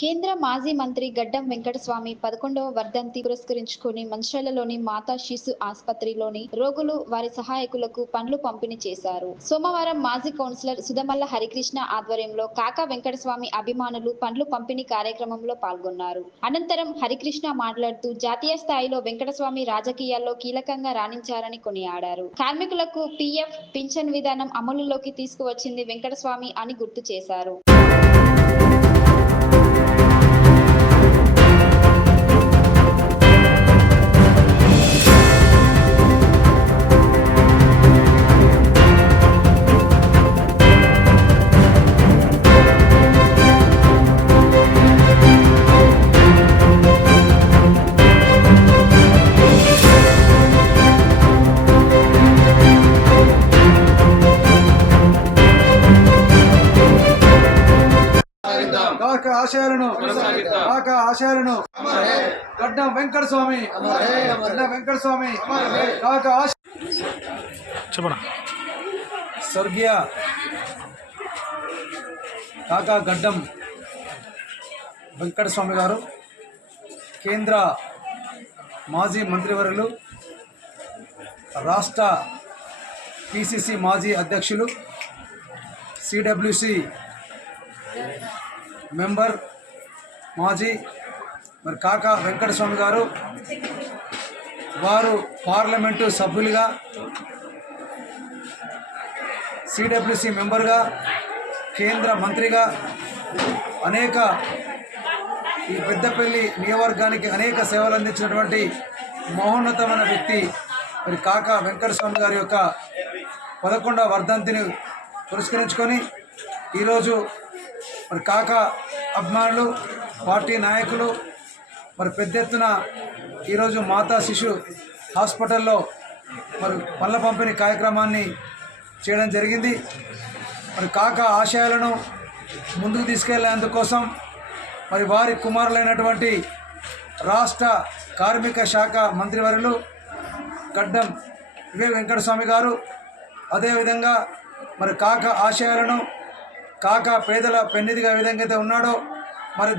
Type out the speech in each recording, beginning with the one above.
కేంద్ర మాజీ మంత్రి గడ్డం వెంకటస్వామి 11వ వర్ధంతి పురస్కరించుకుని మంచిర్యాలలోని మాతా శిశు ఆసుపత్రిలోని రోగులు వారి సహాయకులకు పండ్లు పంపిణీ చేశారు. సోమవారం మాజీ కౌన్సిలర్ సుధమల్ల హరికృష్ణ ఆధ్వర్యంలో కాకా వెంకటస్వామి అభిమానులు పండ్లు పంపిణీ కార్యక్రమంలో పాల్గొన్నారు. అనంతరం హరికృష్ణ మాట్లాడుతూ జాతీయ స్థాయిలో వెంకటస్వామి రాజకీయాల్లో కీలకంగా రాణించారని కొనియాడారు. కార్మికులకు పీఎఫ్ పింఛన్ విధానం అమలులోకి తీసుకువచ్చింది వెంకటస్వామి అని గుర్తు చేశారు. ఆశయాలను గడ్డం వెంకటస్వామి స్వర్గీయ కాకా గడ్డం వెంకటస్వామి గారు కేంద్ర మాజీ మంత్రివర్యులు, రాష్ట్ర పిసిసి మాజీ అధ్యక్షులు, సిడబ్ల్యూసి మెంబర్ మాజీ కాకా వెంకటస్వామి గారు వారు పార్లమెంటు సభ్యులుగా, సిడబ్ల్యూసి మెంబర్గా, కేంద్ర మంత్రిగా అనేక ఈ పెద్దపల్లి నియోజకవర్గానికి అనేక సేవలు అందించినటువంటి మహోన్నతమైన వ్యక్తి కాకా వెంకటస్వామి గారి యొక్క 11వ వర్ధంతిని పురస్కరించుకొని ఈరోజు కాకా అభిమానులు, పార్టీ నాయకులు పెద్ద ఎత్తున ఈరోజు మాతా శిశు హాస్పిటల్లో పండ్ల పంపిణీ కార్యక్రమాన్ని చేయడం జరిగింది. కాకా ఆశయాలను ముందుకు తీసుకెళ్లేందుకోసం వారి కుమారులైనటువంటి రాష్ట్ర కార్మిక శాఖ మంత్రివర్యులు గడ్డం వెంకటస్వామి గారు, అదేవిధంగా కాకా ఆశయాలను, కాకా పేదల పెన్నిధిగా ఏ విధంగా అయితే ఉన్నాడో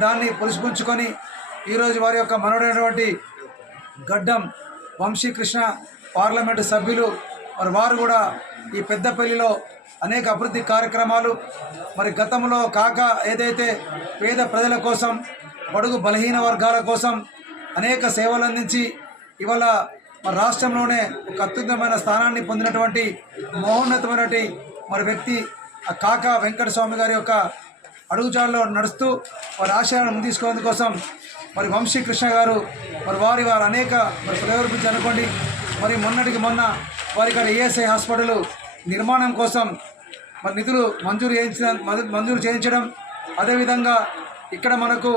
దాన్ని పురస్కరించుకొని ఈరోజు వారి యొక్క మనవడైనటువంటి గడ్డం వంశీకృష్ణ పార్లమెంటు సభ్యులు వారు కూడా ఈ పెద్దపల్లిలో అనేక అభివృద్ధి కార్యక్రమాలు గతంలో కాకా ఏదైతే పేద ప్రజల కోసం, బడుగు బలహీన వర్గాల కోసం అనేక సేవలు అందించి ఇవాళ రాష్ట్రంలోనే ఒక అత్యున్నతమైన స్థానాన్ని పొందినటువంటి మహోన్నతమైనటువంటి వ్యక్తి ఆ కాకా వెంకటస్వామి గారి యొక్క అడుగుజాడలో నడుస్తూ వారి ఆశయాలను ముందు తీసుకోవడం వంశీకృష్ణ గారు వారి అనేక ప్రయోగించి అనుకోండి మొన్నటికి మొన్న వారి ఇక్కడ ఈఎస్ఐ హాస్పిటల్ నిర్మాణం కోసం నిధులు మంజూరు చేయించడం, అదేవిధంగా ఇక్కడ మనకు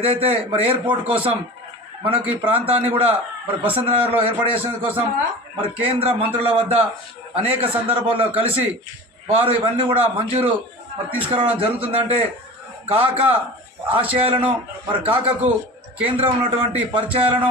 ఏదైతే ఎయిర్పోర్ట్ కోసం మనకి ఈ ప్రాంతాన్ని కూడా బసంత్ నగర్లో ఏర్పాటు చేసేందు కోసం కేంద్ర మంత్రుల వద్ద అనేక సందర్భాల్లో కలిసి వారు ఇవన్నీ కూడా మంజూరు తీసుకురావడం జరుగుతుందంటే కాకా ఆశయాలను కాకకు కేంద్రంలో ఉన్నటువంటి పరిచయాలను